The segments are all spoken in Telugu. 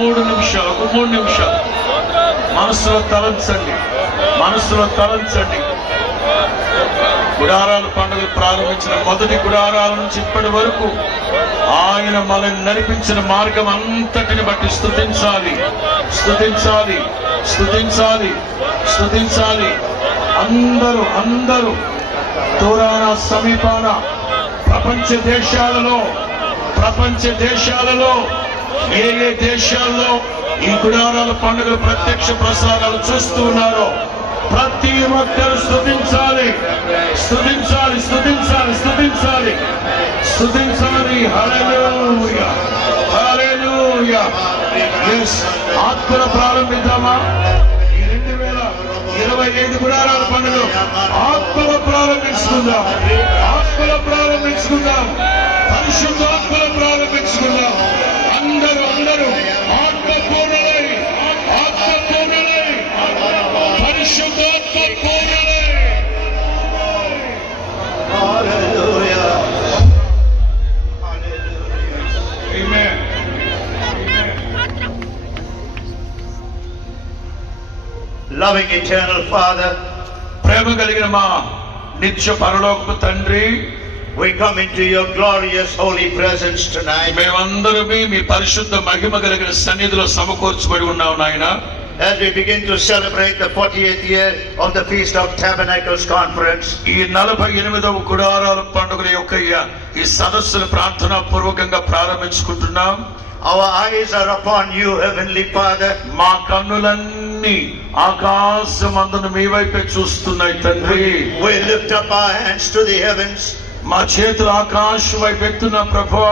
మూడు నిమిషాలు ఒక మూడు నిమిషాలు. మనసులో తలంచండి. మనసులో తలంచండి. గుడారాల పండుగ ప్రారంభించిన మొదటి గుడారాల నుంచి ఇప్పటి వరకు ఆయన మనల్ని నడిపించిన మార్గం అంతటిని బట్టి స్థుతించాలి స్థుతించాలి స్థుతించాలి స్థుతించాలి అందరూ అందరూ దూరాన సమీపాన ప్రపంచ దేశాలలో ప్రపంచ దేశాలలో ఏ ఏ దేశాల్లో ఈ గుడారాల పండుగ ప్రత్యక్ష ప్రసారాలు చూస్తూ ఉన్నారో ప్రతి ఒక్కరు స్థుతించాలి స్థుతించాలి స్థుతించాలి స్థుతించాలి స్థుతించాలి హల్లెలూయా. హల్లెలూయా. Yes ఆత్మల ప్రారంభిద్దామా? ఈ రెండు వేల ఇరవై ఐదు గుడారాల పండుగ ఆత్మల ప్రారంభించుకుందాం. ఆత్మల ప్రారంభించుకుందాం. పరిశుద్ధ ఆత్మల ప్రారంభించుకుందాం. Eternal Father, ప్రేమ కలిగిన మా నిత్య పరలోకపు తండ్రి we come into your glorious holy presence tonight మేమందరమే మీ పరిశుద్ధ మహిమ కలిగిన సన్నిధిలో సమకూర్చబడి ఉన్నాం నాయన as we begin to celebrate the 40th year of the Feast of Tabernacles Conference. ఈ నలభై ఎనిమిదవ గుడారాల పండుగల యొక్క ఈ- ఈ సదస్సును ప్రార్థనా పూర్వకంగా ప్రారంభించుకుంటున్నాం Our eyes are upon you, Heavenly Father. మా కన్నులన్నీ ఆకాశమందున మీ వైపే చూస్తున్నాయి తండ్రి We lift up our hands to the heavens. మా చేతులు ఆకాశం వైపు ఎత్తున్న ప్రభా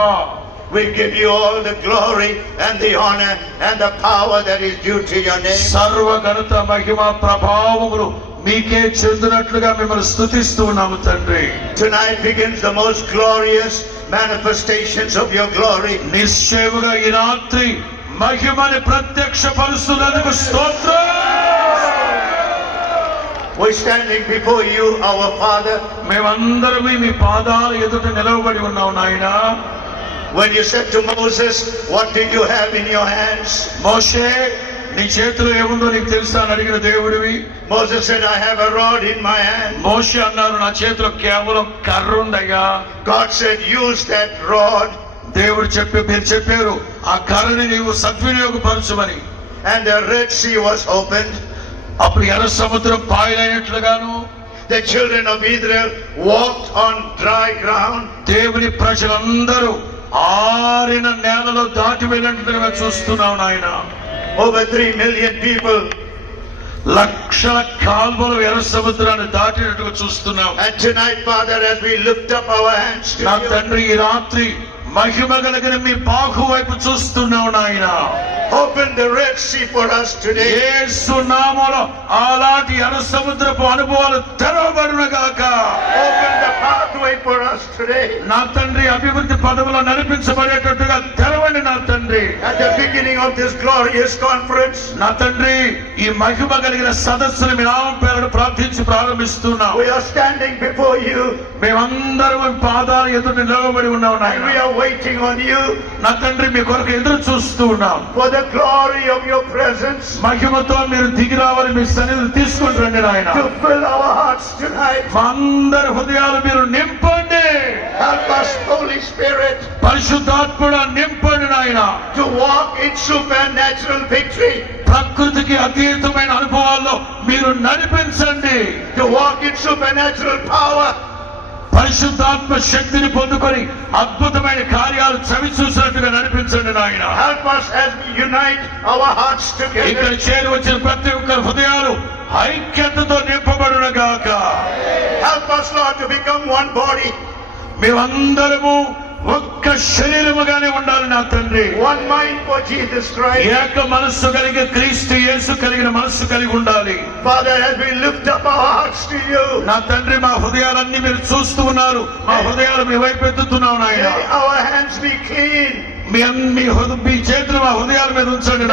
We give you all the glory and the honor and the power that is due to your name. సర్వ ఘనత మహిమ ప్రభావములు మీకే చెందినట్లుగా మిమ్మల్ని స్థుతిస్తూ ఉన్నాము తండ్రి Tonight begins the most glorious manifestations of your glory. నిశ్చయముగా ఈ రాత్రి మహిమని ప్రత్యక్ష పరుస్తున్నందుకు స్తోత్రం We're standing before you, our Father. మేమందరమే మీ పాదాల ఎదుట నిలవబడి ఉన్నాం నాయన When you said to Moses, What did you have in your hands? మోషే నీ చేతిలో ఏముందో నీకు తెలుసా అని అడిగిన దేవుడివి Moses said, I have a rod in my hand. మోషే అన్నారు నా చేతిలో కేవలం కర్ర ఉందయ్యా God said, Use that rod. దేవుడు చెప్పి మీరు చెప్పారు ఆ కర్రని నీవు సద్వినియోగపరచమని the Red Sea was opened. అప్పుడు ఎర్ర సముద్రం పాయలైనట్లుగాను The children of Israel walked on dry ground. దేవుని ప్రజలందరూ ఆరిన నేలలో దాటి వెళ్ళినట్లుగా చూస్తున్నాం నాయన Over three million people. లక్షల కాల్వలు ఎర్ర సముద్రాన్ని దాటినట్టుగా చూస్తున్నాం And tonight, Father, as we lift up our hands నా తండ్రి ఈ రాత్రి మహిమ కలిగిన మీ బాహు వైపు చూస్తున్నాం నాయన open the Red Sea for us today. యేసు నామములో అలాంటి ఎర్ర సముద్రపు అనుభవాలు తెరవబడును గాక Open నా తండ్రి అభివృద్ధి పదవులో నడిపించబడేటట్టుగా తెరవండి నా తండ్రి At the beginning of this glorious conference, నా తండ్రి ఈ మహిమ కలిగిన సదస్సును మీ నామం పేరును ప్రార్థించి ప్రారంభిస్తున్నాం we are standing before you మేమందరం మీ పాదాల ఎదురు నిలవబడి ఉన్నాం నాయన are waiting on you నా తండ్రి మీ కొరకు ఎదురు చూస్తూ ఉన్నాం for the glory of your presence మహిమతో మీరు దిగి రావాలి మీ సన్నిధిని తీసుకుని రండి నాయన to fill our hearts tonight. మా అందరి హృదయాలు మీరు నింపండి. పరిశుద్ధాత్ముడు నింపండి నాయన. To walk in super natural victory ప్రకృతికి అతీతమైన అనుభవాల్లో మీరు నడిపించండి. To walk in super natural power పరిశుద్ధాత్మ శక్తిని పొందుకొని అద్భుతమైన కార్యాలు చవి చూసినట్టుగా నడిపించండి నాయన. Help us as we unite our hearts ఇక్కడ. చేరి వచ్చిన ప్రతి ఒక్కరి హృదయాలు ఐక్యతతో నింపబడున గాక Help us, Lord, to become one body, మేమందరము ఒక్క శరీరముగానే ఉండాలి నా తండ్రి. One mind for Jesus Christ. ఏక మనస్సు కలిగి క్రీస్తు యేసు కలిగిన మనస్సు కలిగి ఉండాలి. Father, as we lift up our hearts to you, నా తండ్రి మా హృదయాలన్నీ మీరు చూస్తూ ఉన్నారు. మా హృదయాలు మీ వైపు ఎత్తుతున్నాం నాయన. our hands be clean, మీ అన్ని- మీ మీ చేతులు మా హృదయాల మీద ఉంచండి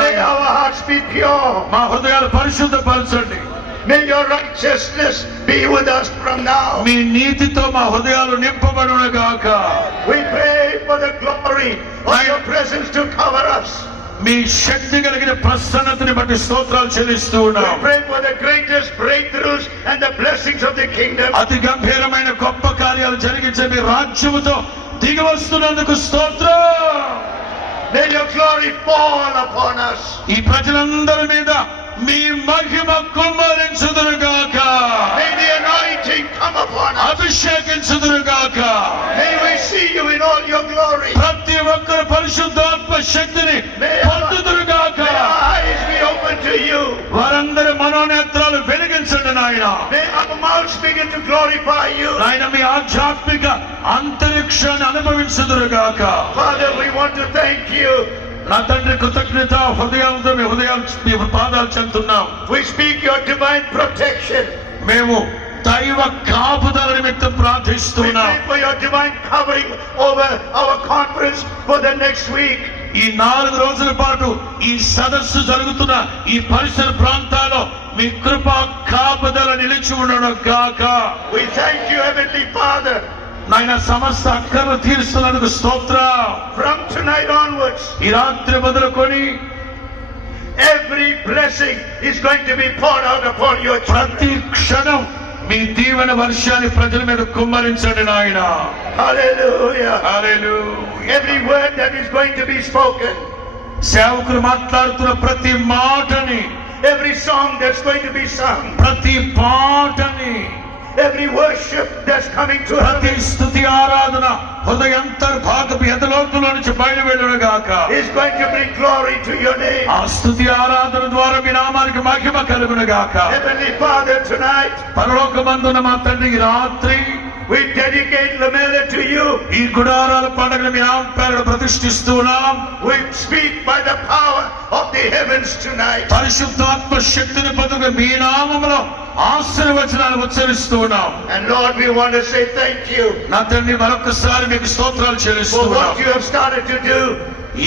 మా హృదయాలు పరిశుద్ధపరచండి. may your righteousness be with us from now. మీ నీతితో మా హృదయాలు నింపబడును గాక We pray for the glory of your presence to cover us. మీ శక్తి కలిగిన ప్రసన్నతని బట్టి స్తోత్రాలు చెల్లిస్తూ We ఉన్నాం pray for the greatest breakthroughs and the blessings of the kingdom. అతి గంభీరమైన గొప్ప కార్యాలు జరిగించే మీ రాజ్యముతో దిగి వస్తున్నందుకు స్తోత్రం May your glory fall upon us. ఈ ప్రజలందరి మీద మీ మహిమ కుమ్మరించుదురుగాక May the anointing come upon us. అభిషేకించుదురుగాక May we see you in all your glory. ప్రతి ఒక్కరు పరిశుద్ధాత్మ శక్తిని పొందుదురుగాక May our eyes be open to you. వారందరి మనోనేత్రాలు వెలిగించండి నాయన May our mouths begin to glorify you. నాయన మీ ఆధ్యాత్మిక అంతరిక్షాన్ని అనుభవించుదురుగాక Father, we want to thank you. నా తండ్రి కృతజ్ఞత హృదయాలతో మీ హృదయాలు మీ పాదాలు చెందుతున్నాం we speak your divine protection మేము దైవ కాపుదల నిమిత్తం ప్రార్థిస్తున్నాం over our conference for the next week ఈ నాలుగు రోజుల పాటు ఈ సదస్సు జరుగుతున్న ఈ పరిసర ప్రాంతాల్లో మీ కృప కాపుదల నిలిచి ఉండడం కాక we thank you heavenly father నాయన సమస్త అక్కర్లు తీరుస్తున్నందుకు స్తోత్ర From tonight onwards, ఈ రాత్రి మొదలుకొని every blessing is going to be poured out upon your children. ప్రతి క్షణం మీ దీవెన వర్షాన్ని ప్రజల మీద కుమ్మరించండి నాయన Hallelujah. Hallelujah. Every word that is going to be spoken, సేవకులు మాట్లాడుతున్న ప్రతి మాటని every song that's going to be sung, ప్రతి పాటని every worship that's coming to ప్రతి heaven స్థుతి ఆరాధన హృదయంతర్భాగపు ఎదలోతులో నుంచి బయలువెళ్ళను గాక is going to bring glory to your name. ఆ స్థుతి ఆరాధన ద్వారా మీ నామానికి మహిమ కలుగును గాక Heavenly Father, tonight పరలోకమందున మా తండ్రి ఈ రాత్రి we dedicate Lamella to you. ఈ గుడారాల పండుగను మీ నామ పేరు ప్రతిష్ఠిస్తున్నాం We speak by the power of the heavens tonight. పరిశుద్ధాత్మ శక్తిని పొందుకు మీ నామములో ఆశీర్వచనాలు ఉచ్చరిస్తున్నాం And Lord, we want to say thank you నా తండ్రి మరొకసారి మీకు స్తోత్రాలు for చెల్లిస్తున్నాం what you have started to do.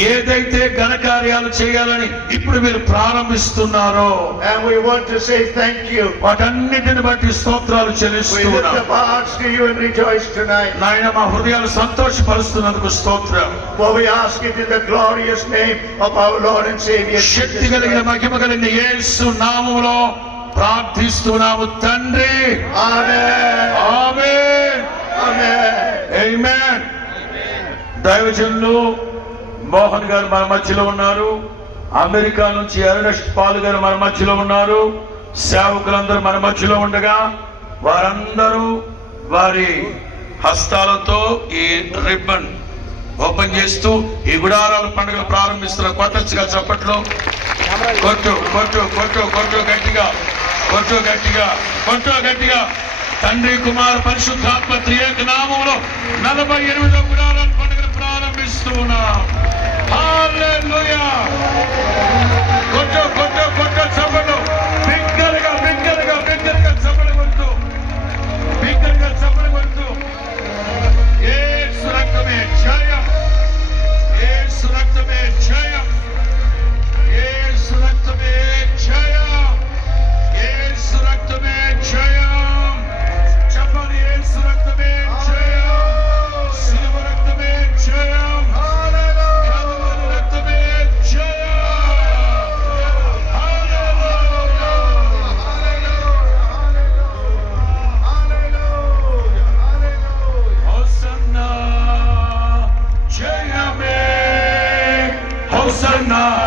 ఏదైతే ఘనకార్యాలు చేయాలని ఇప్పుడు మీరు ప్రారంభిస్తున్నారో And we want to say thank you. వాటన్నిటిని బట్టి స్తోత్రాలు We lift చెల్లిస్తున్నాం up our hearts to you and rejoice tonight. నాయన మా హృదయాలు సంతోషపరుస్తున్నందుకు స్తోత్రం For we ask it in the glorious name of our Lord and Savior Shakti Jesus కలిగిన Christ. మహిమ కలిగిన యేసు నామములో ప్రార్థిస్తున్నాము తండ్రి. దైవజనులు మోహన్ గారు మన మధ్యలో ఉన్నారు. అమెరికా నుంచి ఎర్నెస్ట్ పాల్ గారు మన మధ్యలో ఉన్నారు. సేవకులందరూ మన మధ్యలో ఉండగా వారందరూ వారి హస్తాలతో ఈ రిబ్బన్ ఓపెన్ చేస్తూ ఈ గుడారాల పండుగలు ప్రారంభిస్తున్న కొట్టచ్చుగా చప్పట్లో. కొట్టు కొట్టు కొట్టు కొట్టు గట్టిగా. కొట్టు గట్టిగా కొట్టు గట్టిగా. తండ్రి కుమార్ పరిశుద్ధాత్మ త్రియేక నామంలో నలభై ఎనిమిదో గుడారాల పండుగ ప్రారంభిస్తూ ఉన్నాం. కొట్టు కొంచెం కొట్టు చెప్పండు